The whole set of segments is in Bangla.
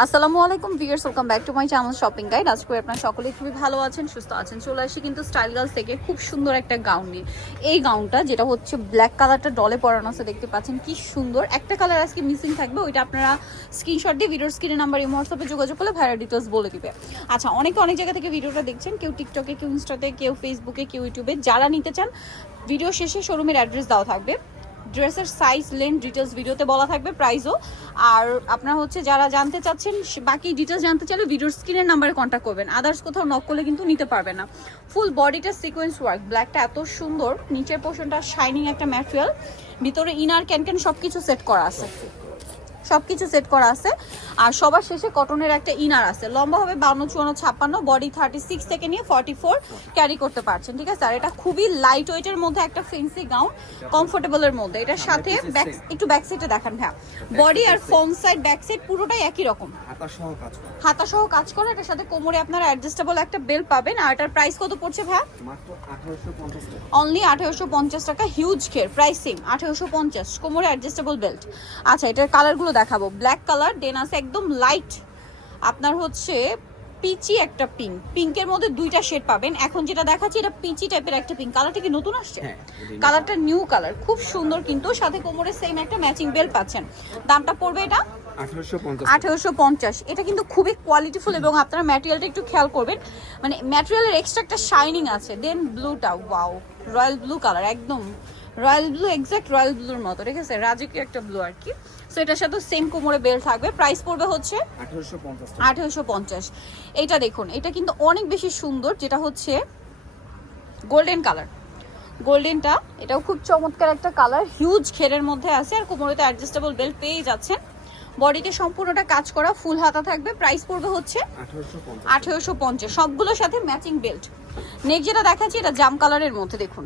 আসসালামু আলাইকুম viewers welcome back to my channel shopping guide আজ করে আপনারা সকলে খুবই ভালো আছেন, সুস্থ আছেন। চলে আসি কিন্তু স্টাইল গার্লস থেকে খুব সুন্দর একটা গাউন নিয়ে। এই গাউনটা যেটা হচ্ছে ব্ল্যাক কালারটা ডলে পরানো আছে, দেখতে পাচ্ছেন কি সুন্দর। একটা কালার আজকে মিসিং থাকবে, ওইটা আপনারা স্ক্রিনশট দিয়ে ভিডিওর স্ক্রিনের নাম্বার এই হোয়াটসঅ্যাপে যোগাযোগ করলে ভাইয়ার ডিটেলস বলে দিবে। আচ্ছা অনেকে অনেক জায়গা থেকে ভিডিওটা দেখছেন, কেউ টিকটকে কেউ ইনস্টাতে কেউ ফেসবুকে কেউ ইউটিউবে যারা নিতে চান ভিডিও শেষে শোরুমের অ্যাড্রেস দেওয়া থাকবে। ড্রেসের সাইজ লেন্থ ডিটেলস ভিডিওতে বলা থাকবে প্রাইসও আর আপনার হচ্ছে যারা জানতে চাচ্ছেন বাকি ডিটেলস জানতে চাইলে ভিডিওর স্ক্রিনের নাম্বারে কন্ট্যাক্ট করবেন। আদার্স কোথাও নক করলে কিন্তু নিতে পারবে না। ফুল বডিটা সিকোয়েন্স ওয়ার্ক ব্ল্যাকটা এত সুন্দর, নিচের পোর্শনটা শাইনিং একটা ম্যাটেরিয়াল ভিতরে ইনার ক্যান ক্যান সব কিছু সেট করা আছে। সব কিছু সেট করা আছে। আর সবার শেষে কটনের একটা ইনার আছে। লম্বা হবে বাউন্ন চুয়ান্ন ছাপ্পান্ন বডি থার্টি সিক্স থেকে নিয়ে ফর্টি ফোর ক্যারি করতে পারছেন ঠিক আছে? আর এটা খুবই লাইট ওয়েটের মধ্যে একটা ফেন্সি গাউন কমফোর্টেবলের মধ্যে। এটার সাথে ব্যাক একটু ব্যাক সাইডে দেখান হ্যাঁ বডি আর ফ্রন্ট সাইড ব্যাক সাইড পুরোটাই একই রকম। হাতা সহ কাজ করে এটার সাথে কোমরে আপনারা অ্যাডজাস্টেবল একটা বেল পাবেন। আর এটার প্রাইস কত পড়ছে ভাই অনলি আঠেরোশো পঞ্চাশ টাকা। হিউজ খের প্রাইস আঠেরোশো পঞ্চাশ কোমরে অ্যাডজাস্টেবল বেল্ট আচ্ছা এটার কালারগুলো দেখাবো। ব্ল্যাক কালার দেন আছে একদম লাইট আপনার হচ্ছে পিচি একটা পিঙ্ক পিঙ্কের মধ্যে দুইটা শেড পাবেন। এখন যেটা দেখাচ্ছি এটা পিচি টাইপের একটা পিঙ্ক কালারটা কি নতুন আসছে? কালারটা নিউ কালার খুব সুন্দর কিন্তু। সাথে কোমরে সেম একটা ম্যাচিং বেল্ট পাচ্ছেন। দামটা পড়বে এটা? আঠেরোশো পঞ্চাশ। এটা কিন্তু খুবই কোয়ালিটিফুল এবং আপনারা ম্যাটেরিয়ালটা একটু খেয়াল করবেন। মানে ম্যাটেরিয়ালের এক্সট্রা একটা শাইনিং আছে। দেন ব্লুটা ওয়াও রয়্যাল ব্লু কালার একদম রয়্যাল ব্লু এক্স্যাক্ট রয়্যাল ব্লুর মতো ঠিক আছে? রাজকীয় একটা ব্লু আর কি। সো এটার সাথে সেম কোমরে বেল থাকবে। প্রাইস পড়বে হচ্ছে আঠারোশো পঞ্চাশ এটা দেখুন এটা কিন্তু অনেক বেশি সুন্দর যেটা হচ্ছে গোল্ডেন কালার গোল্ডেনটা এটাও খুব চমৎকার একটা কালার হিউজ ঘেরের মধ্যে আছে আর কোমরেতে অ্যাডজাস্টেবল বেল্ট পেয়ে যাচ্ছেন। বডিতে সম্পূর্ণটা কাজ করা ফুল হাতা থাকবে। প্রাইস পড়বে হচ্ছে আঠারোশো পঞ্চাশ আঠেরোশো পঞ্চাশ। সবগুলোর সাথে ম্যাচিং বেল্ট নেক্সট যেটা দেখাচ্ছি এটা জাম কালারের মধ্যে দেখুন।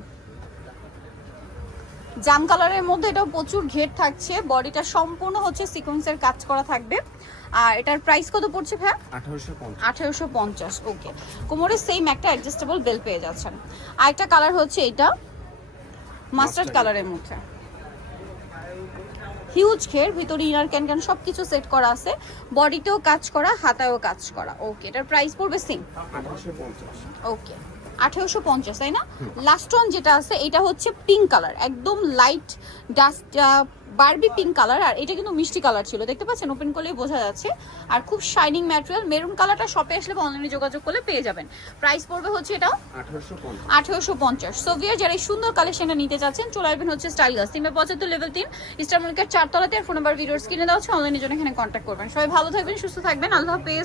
জাম কালারের মধ্যে এটা প্রচুর ঘেট থাকছে। বডিটা সম্পূর্ণ হচ্ছে সিকোয়েন্সের কাজ করা থাকবে। আর এটার প্রাইস কত পড়ছে ভাই আঠারোশো পঞ্চাশ। আঠেরোশো পঞ্চাশ ওকে কোমরে সেম একটা অ্যাডজাস্টেবল বেল পেয়ে যাচ্ছেন। আর একটা কালার হচ্ছে এটা মাস্টার্ড কালারের মধ্যে। হিউজ ঘের ভিতরে ইনার ক্যান ক্যান সব কিছু সেট করা আছে। বডিতেও কাজ করা হাতায়ও কাজ করা। ওকে এটার প্রাইস পড়বে সেম ওকে আঠেরোশো পঞ্চাশ তাই না? লাস্ট ওয়ান যেটা আছে এটা হচ্ছে পিঙ্ক কালার একদম light dust Barbie pink colour আর এটা কিন্তু মিষ্টি কালার ছিল। দেখতে পাচ্ছেন? ওপেন করলেই বোঝা যাচ্ছে। আর খুব শাইনিং ম্যাটেরিয়াল মেরুন কালারটা শপে আসলে বা অনলাইনে যোগাযোগ করলে পেয়ে যাবেন। প্রাইস পড়বে হচ্ছে এটা আঠারোশো পঞ্চাশ। সোভিয়ার যারা এই সুন্দর কালেকশনটা নিতে চাচ্ছেন চলে আসবেন হচ্ছে স্টাইল গাছ তিনবার পঁচাত্তর লেভেল তিন ইস্টার মলিকার চারতলাতে। আর ফোন নাম্বার ভিডিওর স্ক্রিনে দেওয়া হচ্ছে অনলাইনের জন্য এখানে কন্ট্যাক্ট করবেন। সবাই ভালো থাকবেন সুস্থ থাকবেন। আল্লাহ হাফেজ।